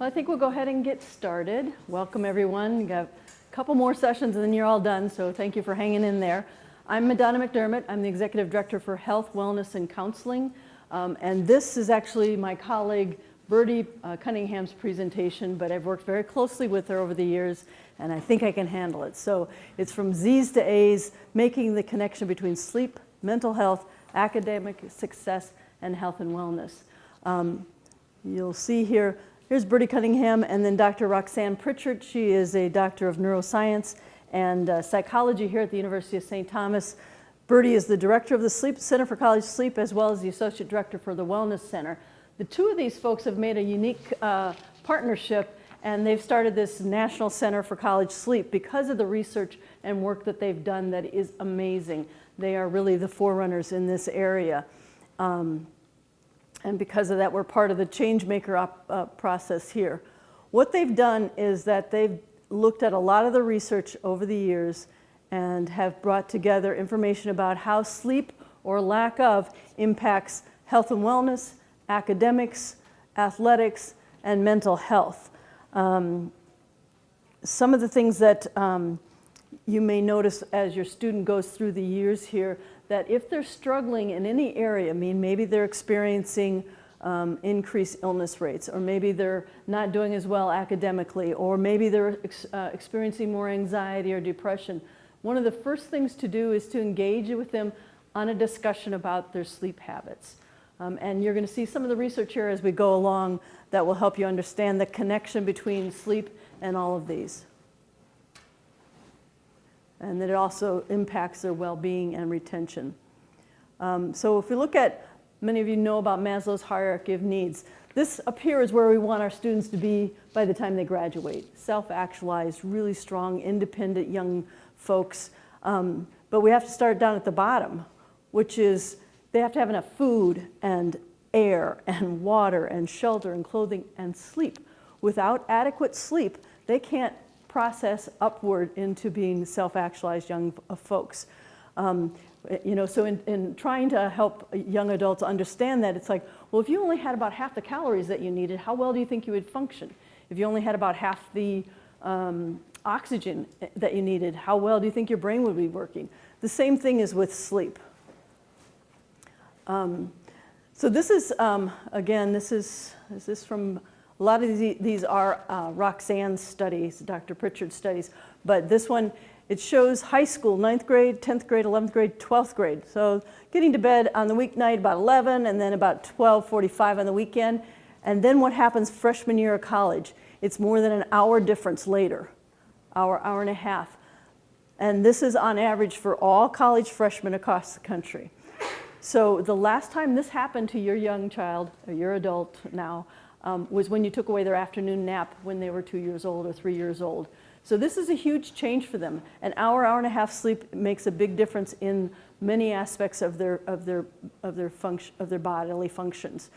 Well, I think we'll go ahead and get started. Welcome, everyone. We got a couple more sessions and then you're all done, so thank you for hanging in there. I'm Madonna Mcdermott. I'm the Executive Director for Health, Wellness, and Counseling. And this is actually my colleague, Bertie Cunningham's presentation, but I've worked very closely with her over the years, and I think I can handle it. So it's from Zs2As, making the connection between sleep, mental health, academic success, and health and wellness. You'll see here, here's Bertie Cunningham, and then Dr. Roxanne Pritchard. She is a doctor of neuroscience and psychology here at the University of St. Thomas. Bertie is the director of the Sleep Center for College Sleep, as well as the associate director for the Wellness Center. The two of these folks have made a unique partnership, and they've started this National Center for College Sleep because of the research and work that they've done that is amazing. They are really the forerunners in this area. And because of that, we're part of the change-maker process here. What they've done is that they've looked at a lot of the research over the years and have brought together information about how sleep, or lack of, impacts health and wellness, academics, athletics, and mental health. Some of the things that you may notice as your student goes through the years here, that if they're struggling in any area, I mean, maybe they're experiencing increased illness rates, or maybe they're not doing as well academically, or maybe they're experiencing more anxiety or depression, one of the first things to do is to engage with them on a discussion about their sleep habits. And you're going to see some of the research here as we go along that will help you understand the connection between sleep and all of these. And that it also impacts their well-being and retention. So if we look at, many of you know about Maslow's hierarchy of needs. This up here is where we want our students to be by the time they graduate. Self-actualized, really strong, independent young folks. But we have to start down at the bottom, which is they have to have enough food and air and water and shelter and clothing and sleep. Without adequate sleep, they can't process upward into being self-actualized young folks. You know, so in trying to help young adults understand that, it's like, well, if you only had about half the calories that you needed, how well do you think you would function? If you only had about half the oxygen that you needed, how well do you think your brain would be working? The same thing is with sleep. So this is, again, this is from, a lot of these are Roxanne's studies, Dr. Pritchard's studies, but this one, it shows high school, 9th grade, 10th grade, 11th grade, 12th grade. So getting to bed on the weeknight about 11, and then about 12:45 on the weekend. And then what happens freshman year of college? It's more than an hour difference later, hour and a half. And this is on average for all college freshmen across the country. So the last time this happened to your young child, or your adult now, was when you took away their afternoon nap when they were 2 years old or 3 years old. So this is a huge change for them. An hour and a half sleep makes a big difference in many aspects of their bodily functions.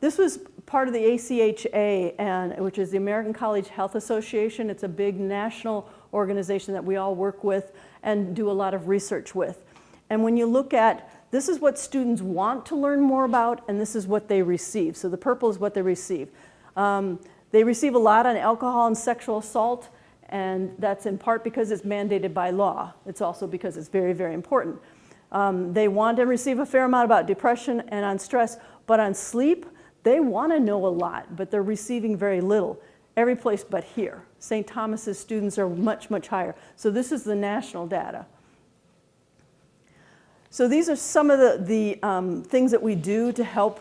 This was part of the ACHA, which is the American College Health Association. It's a big national organization that we all work with and do a lot of research with. And when you look at, this is what students want to learn more about, and this is what they receive. So the purple is what they receive. They receive a lot on alcohol and sexual assault, and that's in part because it's mandated by law. It's also because it's very, very important. They want to receive a fair amount about depression and on stress, but on sleep, they want to know a lot, but they're receiving very little. Every place but here. St. Thomas's students are much, much higher. So this is the national data. So these are some of the things that we do to help,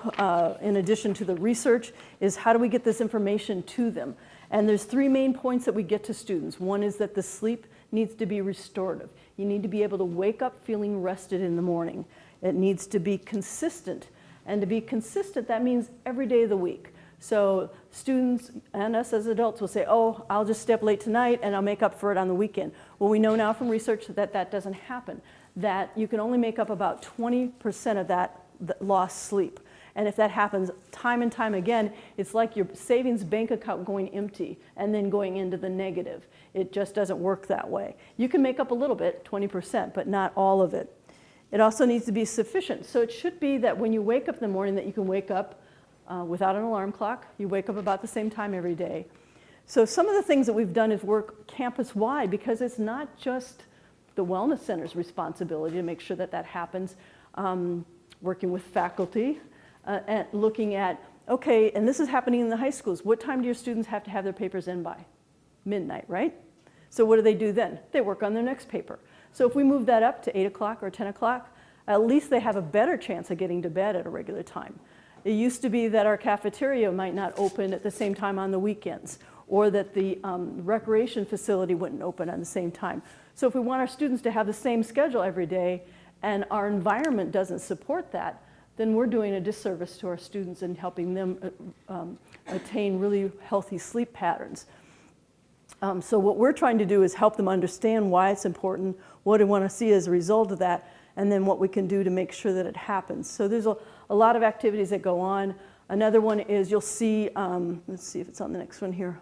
in addition to the research, is how do we get this information to them? And there's three main points that we get to students. One is that the sleep needs to be restorative. You need to be able to wake up feeling rested in the morning. It needs to be consistent. And to be consistent, that means every day of the week. So students and us as adults will say, oh, I'll just stay up late tonight and I'll make up for it on the weekend. Well, we know now from research that that doesn't happen, that you can only make up about 20% of that lost sleep. And if that happens time and time again, it's like your savings bank account going empty and then going into the negative. It just doesn't work that way. You can make up a little bit, 20%, but not all of it. It also needs to be sufficient. So it should be that when you wake up in the morning that you can wake up without an alarm clock. You wake up about the same time every day. So some of the things that we've done is work campus-wide, because it's not just the wellness center's responsibility to make sure that that happens. Working with faculty and looking at, okay, and this is happening in the high schools. What time do your students have to have their papers in by? Midnight, right? So what do they do then? They work on their next paper. So if we move that up to 8 o'clock or 10 o'clock, at least they have a better chance of getting to bed at a regular time. It used to be that our cafeteria might not open at the same time on the weekends, or that the recreation facility wouldn't open at the same time. So if we want our students to have the same schedule every day, and our environment doesn't support that, then we're doing a disservice to our students and helping them attain really healthy sleep patterns. So what we're trying to do is help them understand why it's important, what we want to see as a result of that, and then what we can do to make sure that it happens. So there's a lot of activities that go on. Another one is you'll see, let's see if it's on the next one here.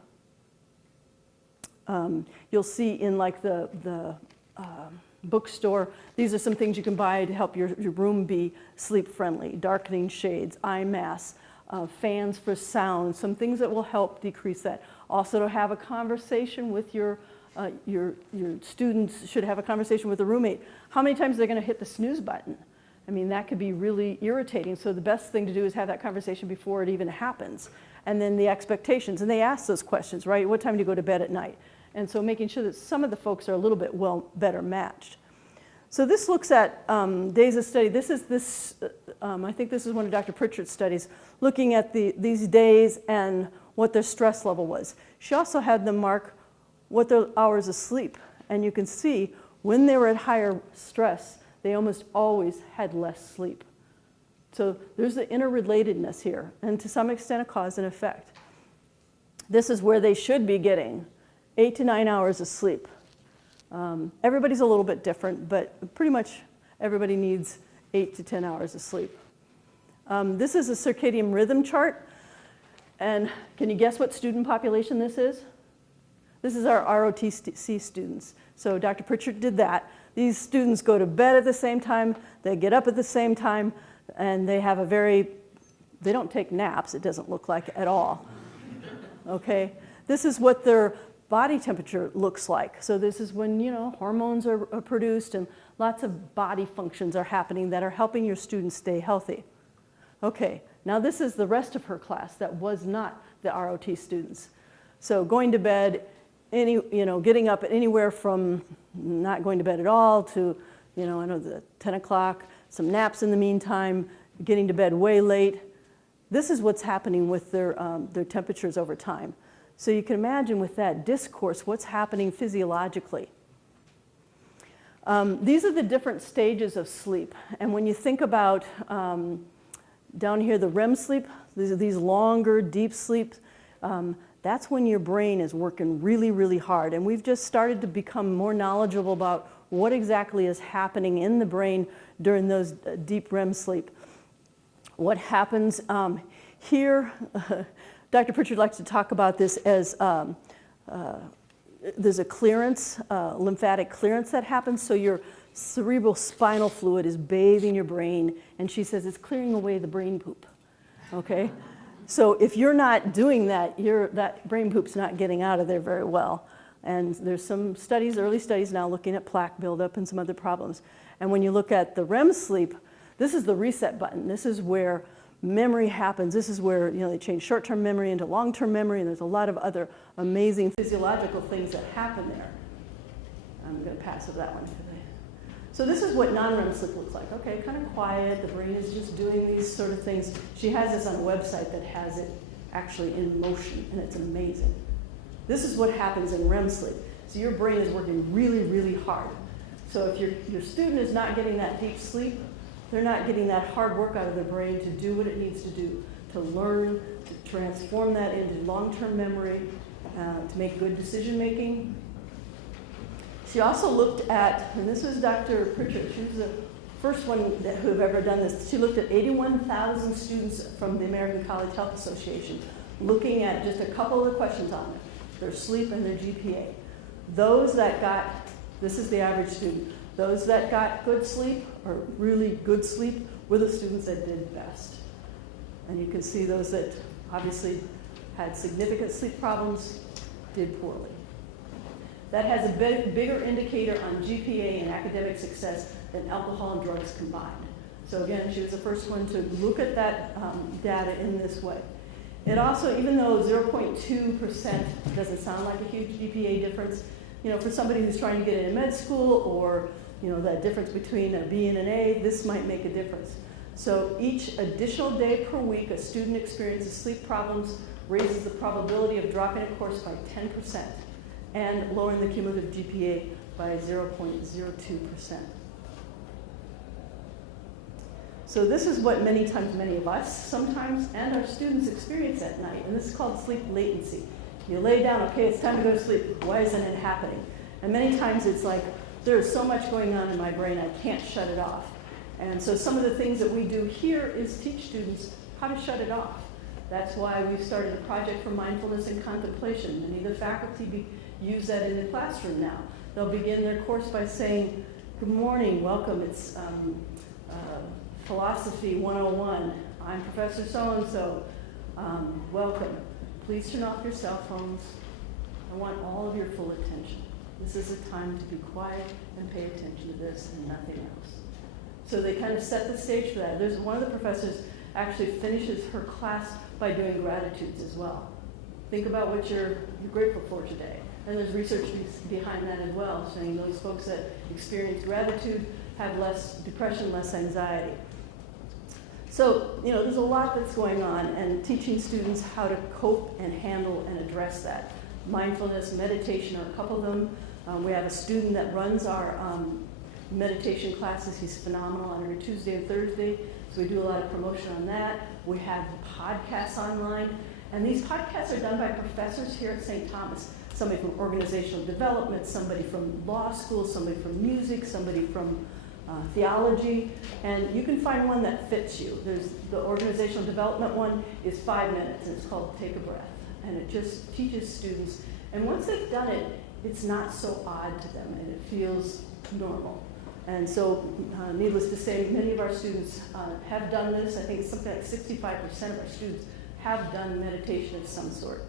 You'll see in like the bookstore, these are some things you can buy to help your room be sleep friendly. Darkening shades, eye masks, fans for sound, some things that will help decrease that. Also to have a conversation with your students should have a conversation with a roommate. How many times are they going to hit the snooze button? I mean, that could be really irritating. So the best thing to do is have that conversation before it even happens. And then the expectations, and they ask those questions, right? What time do you go to bed at night? And so making sure that some of the folks are a little bit better matched. So this looks at days of study. I think this is one of Dr. Pritchard's studies, looking at these days and what their stress level was. She also had them mark what their hours of sleep. And you can see when they were at higher stress, they almost always had less sleep. So there's the interrelatedness here, and to some extent a cause and effect. This is where they should be getting 8 to 9 hours of sleep. Everybody's a little bit different, but pretty much everybody needs 8 to 10 hours of sleep. This is a circadian rhythm chart, and can you guess what student population this is? This is our ROTC students. So Dr. Pritchard did that. These students go to bed at the same time, they get up at the same time, and they have they don't take naps, it doesn't look like at all. Okay? This is what their body temperature looks like. So this is when, hormones are produced and lots of body functions are happening that are helping your students stay healthy. Okay, now this is the rest of her class that was not the ROT students. So going to bed, getting up at anywhere from not going to bed at all to, I know the 10 o'clock, some naps in the meantime, getting to bed way late. This is what's happening with their temperatures over time. So you can imagine with that discourse, what's happening physiologically. These are the different stages of sleep. And when you think about down here, the Rem sleep, these longer, deep sleeps, that's when your brain is working really, really hard. And we've just started to become more knowledgeable about what exactly is happening in the brain during those deep REM sleep. What happens here, Dr. Pritchard likes to talk about this as there's a clearance, lymphatic clearance that happens. So your cerebral spinal fluid is bathing your brain, and she says it's clearing away the brain poop. Okay? So if you're not doing that, that brain poop's not getting out of there very well. And there's some studies, early studies now looking at plaque buildup and some other problems. And when you look at the REM sleep, this is the reset button. This is where memory happens. This is where they change short-term memory into long-term memory, and there's a lot of other amazing physiological things that happen there. I'm going to pass over that one. So this is what non-REM sleep looks like. Okay, kind of quiet. The brain is just doing these sort of things. She has this on a website that has it actually in motion, and it's amazing. This is what happens in REM sleep. So your brain is working really, really hard. So if your student is not getting that deep sleep, they're not getting that hard work out of their brain to do what it needs to do, to learn, to transform that into long-term memory, to make good decision making. She also looked at, and this was Dr. Pritchard, she was the first one who have ever done this. She looked at 81,000 students from the American College Health Association, looking at just a couple of the questions on it, their sleep and their GPA. Those that got, this is the average student, those that got good sleep, or really good sleep, were the students that did best. And you can see those that obviously had significant sleep problems did poorly. That has a bigger indicator on GPA and academic success than alcohol and drugs combined. So again, she was the first one to look at that data in this way. It also, even though 0.2% doesn't sound like a huge GPA difference, for somebody who's trying to get into med school, or that difference between a B and an A, this might make a difference. So each additional day per week a student experiences sleep problems raises the probability of dropping a course by 10% and lowering the cumulative GPA by 0.02%. So this is what many of us sometimes and our students experience at night, and this is called sleep latency. You lay down, okay, it's time to go to sleep. Why isn't it happening? And many times it's like, there's so much going on in my brain, I can't shut it off. And so some of the things that we do here is teach students how to shut it off. That's why we've started a project for mindfulness and contemplation. Many of the faculty use that in the classroom now. They'll begin their course by saying, good morning, welcome, it's Philosophy 101. I'm Professor so-and-so. Welcome. Please turn off your cell phones. I want all of your full attention. This is a time to be quiet and pay attention to this and nothing else. So they kind of set the stage for that. There's one of the professors actually finishes her class by doing gratitudes as well. Think about what you're grateful for today. And there's research behind that as well, saying those folks that experience gratitude have less depression, less anxiety. So, there's a lot that's going on, and teaching students how to cope and handle and address that. Mindfulness, meditation are a couple of them. We have a student that runs our meditation classes. He's phenomenal on every Tuesday and Thursday, so we do a lot of promotion on that. We have podcasts online, and these podcasts are done by professors here at St. Thomas. Somebody from organizational development, somebody from law school, somebody from music, somebody from theology, and you can find one that fits you. There's the organizational development one is 5 minutes, and it's called Take a Breath, and it just teaches students, and once they've done it, it's not so odd to them, and it feels normal. And so, needless to say, many of our students have done this. I think it's something like 65% of our students have done meditation of some sort.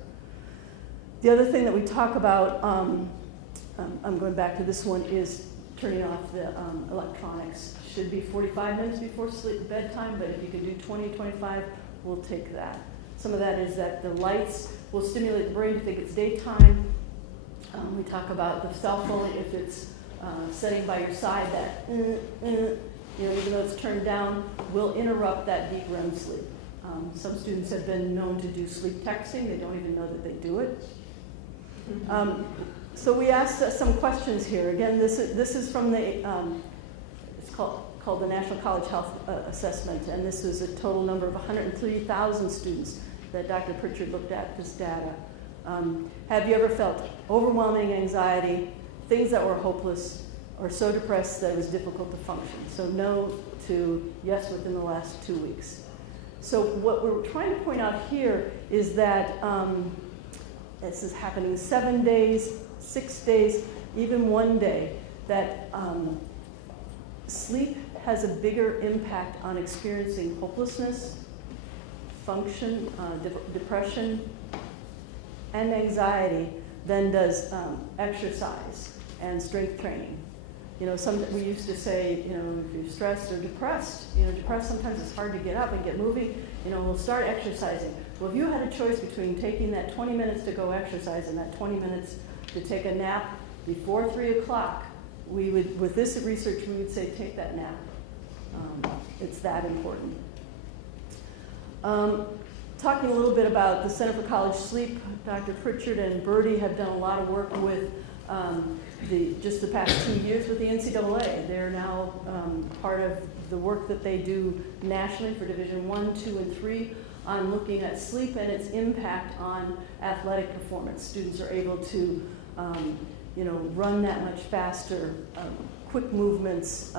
The other thing that we talk about, I'm going back to this one, is turning off the electronics. Should be 45 minutes before bedtime, but if you can do 20, 25, we'll take that. Some of that is that the lights will stimulate the brain to think it's daytime. We talk about the cell phone, if it's setting by your side, that even though it's turned down, will interrupt that deep REM sleep. Some students have been known to do sleep texting. They don't even know that they do it. So we asked some questions here. Again, this is from the, it's called the National College Health Assessment, and this was a total number of 103,000 students that Dr. Pritchard looked at this data. Have you ever felt overwhelming anxiety, things that were hopeless, or so depressed that it was difficult to function? So no to yes within the last 2 weeks. So what we're trying to point out here is that this is happening 7 days, 6 days, even 1 day, that sleep has a bigger impact on experiencing hopelessness, function, depression, and anxiety than does exercise and strength training. We used to say, if you're stressed or depressed, depressed sometimes it's hard to get up and get moving, we'll start exercising. Well, if you had a choice between taking that 20 minutes to go exercise and that 20 minutes to take a nap before 3 o'clock, with this research, we would say take that nap. It's that important. Talking a little bit about the Center for College Sleep, Dr. Pritchard and Birdie have done a lot of work with just the past 2 years with the NCAA. They're now part of the work that they do nationally for Division 1, 2, and 3 on looking at sleep and its impact on athletic performance. Students are able to run that much faster, quick movements,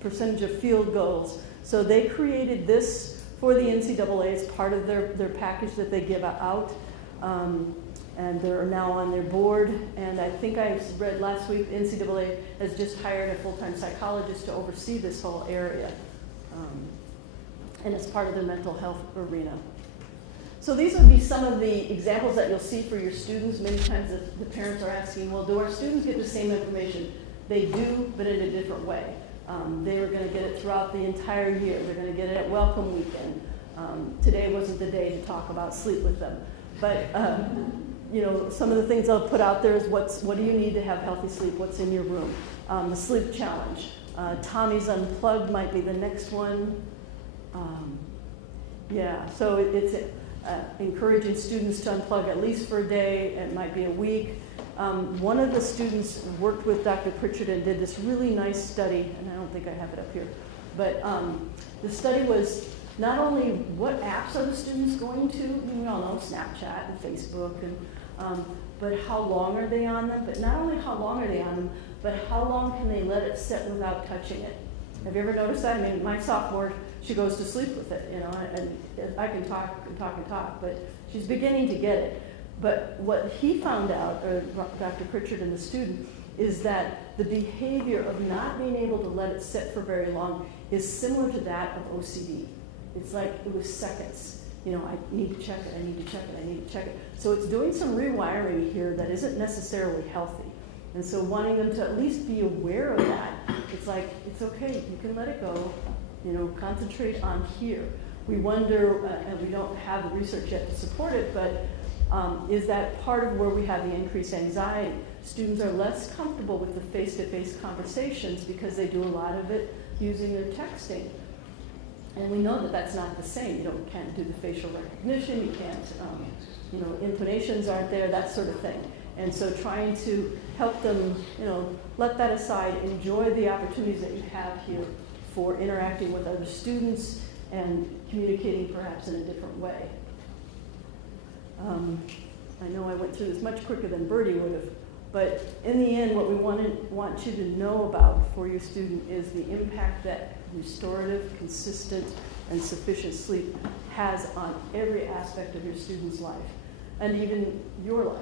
percentage of field goals. So they created this for the NCAA as part of their package that they give out. And they're now on their board. And I think I read last week, the NCAA has just hired a full-time psychologist to oversee this whole area. and it's part of their mental health arena. So these would be some of the examples that you'll see for your students. Many times the parents are asking, well, do our students get the same information? They do, but in a different way. They were going to get it throughout the entire year. They're going to get it at welcome weekend. Today wasn't the day to talk about sleep with them. But you know, some of the things I'll put out there is what do you need to have healthy sleep? What's in your room? The sleep challenge. Tommy's Unplugged might be the next one. Yeah, so it's encouraging students to unplug at least for a day. It might be a week. One of the students worked with Dr. Pritchard and did this really nice study, and I don't think I have it up here, but the study was not only what apps are the students going to, we all know Snapchat and Facebook, and but how long are they on them? But not only how long are they on them, but how long can they let it sit without touching it? Have you ever noticed that? I mean, my sophomore, she goes to sleep with it, you know, and I can talk and talk and talk, but she's beginning to get it. But what he found out, or Dr. Pritchard and the student, is that the behavior of not being able to let it sit for very long is similar to that of OCD. It's like it was seconds. You know, I need to check it, I need to check it, I need to check it. So it's doing some rewiring here that isn't necessarily healthy. And so wanting them to at least be aware of that, it's like, it's okay, you can let it go, you know, concentrate on here. We wonder, and we don't have the research yet to support it, but is that part of where we have the increased anxiety? Students are less comfortable with the face-to-face conversations because they do a lot of it using their texting. And we know that that's not the same. You can't do the facial recognition, you can't, you know, intonations aren't there, that sort of thing. And so trying to help them, you know, let that aside, enjoy the opportunities that you have here for interacting with other students and communicating perhaps in a different way. I know I went through this much quicker than Bertie would have, but in the end, what we want you to know about for your student is the impact that restorative, consistent, and sufficient sleep has on every aspect of your student's life, and even your life.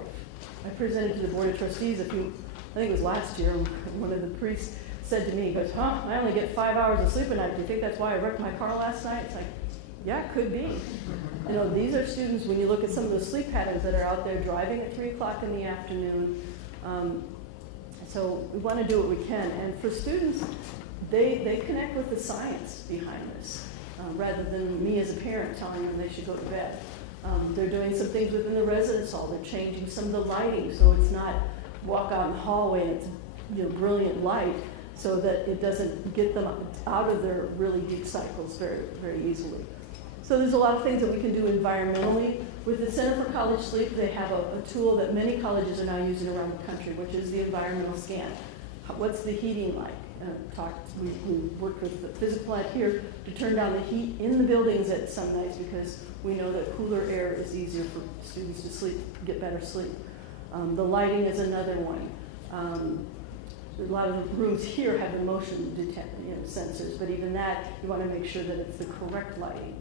I presented to the Board of Trustees I think it was last year, one of the priests said to me, he goes, I only get 5 hours of sleep a night. Do you think that's why I wrecked my car last night? It's like, yeah, it could be. You know, these are students, when you look at some of those sleep patterns that are out there driving at 3 o'clock in the afternoon. So we want to do what we can. And for students, they connect with the science behind this, rather than me as a parent telling them they should go to bed. They're doing some things within the residence hall. They're changing some of the lighting so it's not walk out in the hallway and it's, you know, brilliant light, so that it doesn't get them out of their really deep cycles very, very easily. So there's a lot of things that we can do environmentally. With the Center for College Sleep, they have a tool that many colleges are now using around the country, which is the environmental scan. What's the heating like? We worked with the physical plant here to turn down the heat in the buildings at some nights because we know that cooler air is easier for students to sleep, get better sleep. The lighting is another one. A lot of the rooms here have motion sensors, but even that, you want to make sure that it's the correct lighting.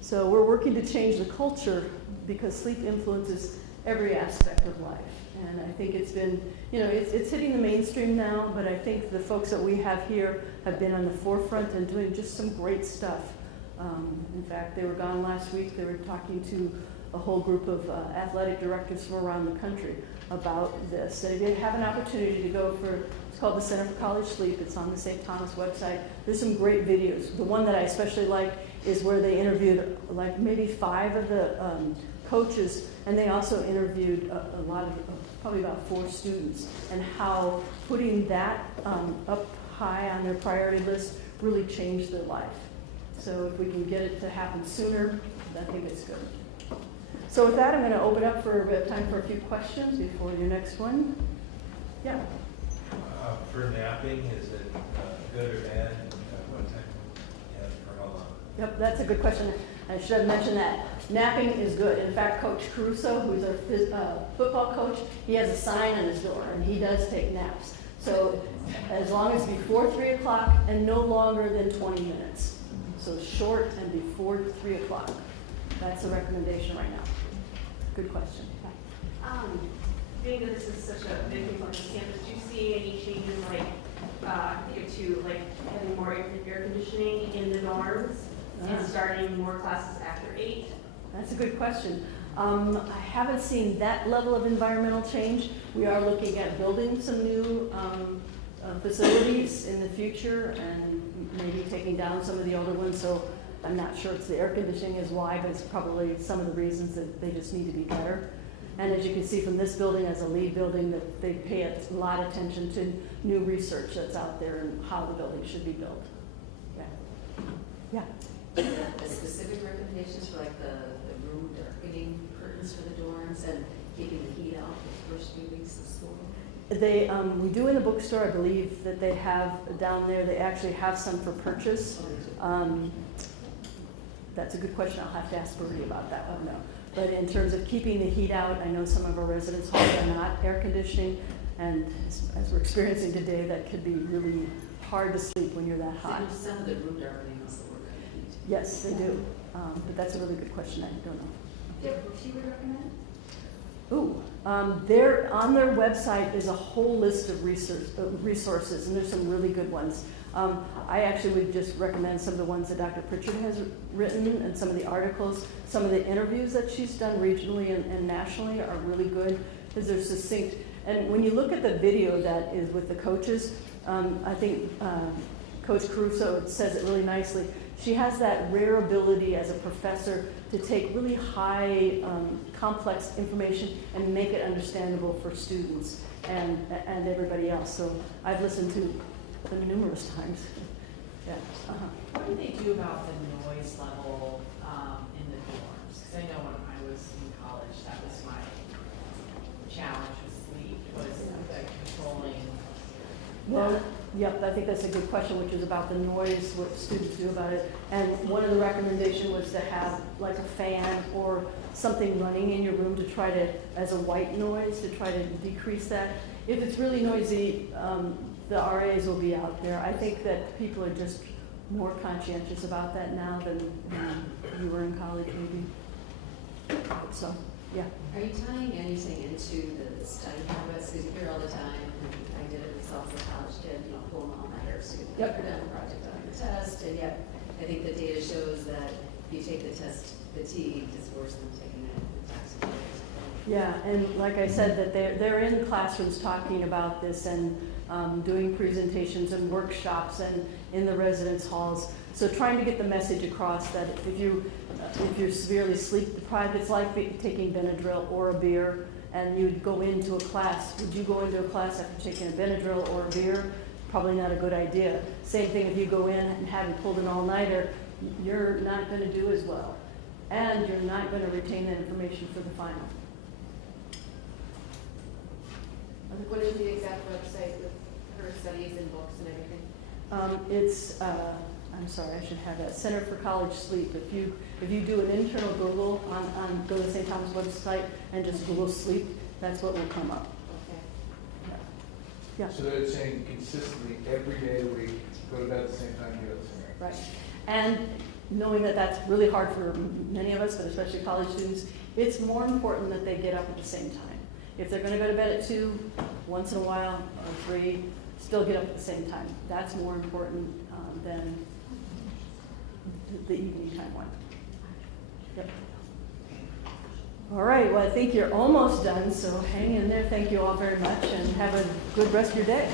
So we're working to change the culture because sleep influences every aspect of life. And I think it's been, you know, it's hitting the mainstream now, but I think the folks that we have here have been on the forefront and doing just some great stuff. In fact, they were gone last week. They were talking to a whole group of athletic directors from around the country about this. And if you have an opportunity to go it's called the Center for College Sleep. It's on the St. Thomas website. There's some great videos. The one that I especially like is where they interviewed like maybe 5 of the coaches, and they also interviewed a lot of, probably about 4 students, and how putting that up high on their priority list really changed their life. So if we can get it to happen sooner, I think it's good. So with that, I'm going to open up for a bit of time for a few questions before your next one. Yeah? For napping, is it good or bad? What time and for how long? Yep, that's a good question. I should have mentioned that. Napping is good. In fact, Coach Caruso, who's our football coach, he has a sign on his door, and he does take naps. So as long as before 3 o'clock and no longer than 20 minutes. So short and before 3 o'clock. That's the recommendation right now. Good question. Being that this is such a big thing on this campus, do you see any changes like I think of two, like having more air conditioning in the dorms and starting more classes after 8. That's a good question. I haven't seen that level of environmental change. We are looking at building some new facilities in the future and maybe taking down some of the older ones. So I'm not sure it's the air conditioning is why, but it's probably some of the reasons that they just need to be better. And as you can see from this building as a lead building, that they pay a lot of attention to new research that's out there and how the building should be built. Yeah. Yeah. The specific recommendations for like the room darkening curtains for the dorms and keeping the heat out the first few weeks of school? They, we do in the bookstore, I believe that they have down there, they actually have some for purchase. That's a good question. I'll have to ask Bertie about that one, though. But in terms of keeping the heat out, I know some of our residence halls are not air conditioning, and as we're experiencing today, that could be really hard to sleep when you're that hot. Some of the room darkening also work on heat. Yes, they do. But that's a really good question. I don't know. Do you have books you would recommend? Ooh, on their website is a whole list of resources, and there's some really good ones. I actually would just recommend some of the ones that Dr. Pritchard has written and some of the articles. Some of the interviews that she's done regionally and nationally are really good because they're succinct. And when you look at the video that is with the coaches, I think Coach Caruso says it really nicely. She has that rare ability as a professor to take really high, complex information and make it understandable for students and everybody else. So I've listened to them numerous times. Yeah. What do they do about the noise level in the dorms? Because I know when I was in college, that was my challenge with sleep, was the controlling. Well, yep, I think that's a good question, which is about the noise, what students do about it. And one of the recommendations was to have like a fan or something running in your room to try to, as a white noise, to try to decrease that. If it's really noisy, the RAs will be out there. I think that people are just more conscientious about that now than you were in college, maybe. So, yeah. Are you tying anything into the study habits? Because you hear all the time, and I did it myself as a college kid, pull them all matters. Yep. You're done a project on the test, and yet I think the data shows that if you take the test fatigue, it's worse than taking it intoxicated. Yeah, and like I said, that they're in classrooms talking about this and doing presentations and workshops and in the residence halls. So trying to get the message across that if you're severely sleep deprived, it's like taking Benadryl or a beer, and you'd go into a class. Would you go into a class after taking a Benadryl or a beer? Probably not a good idea. Same thing if you go in and haven't pulled an all-nighter, you're not going to do as well. And you're not going to retain that information for the final. What is the exact website with her studies and books and everything? It's, I'm sorry, I should have that, Center for College Sleep. If you do an internal Google go to St. Thomas website and just Google sleep, that's what will come up. Okay. Yeah. So they're saying consistently every day of the week, go to bed at the same time, get up at the same time. Right. And knowing that that's really hard for many of us, but especially college students, it's more important that they get up at the same time. If they're going to go to bed at 2, once in a while, or 3, still get up at the same time. That's more important than the evening time one. Yep. All right, well, I think you're almost done, so hang in there. Thank you all very much, and have a good rest of your day.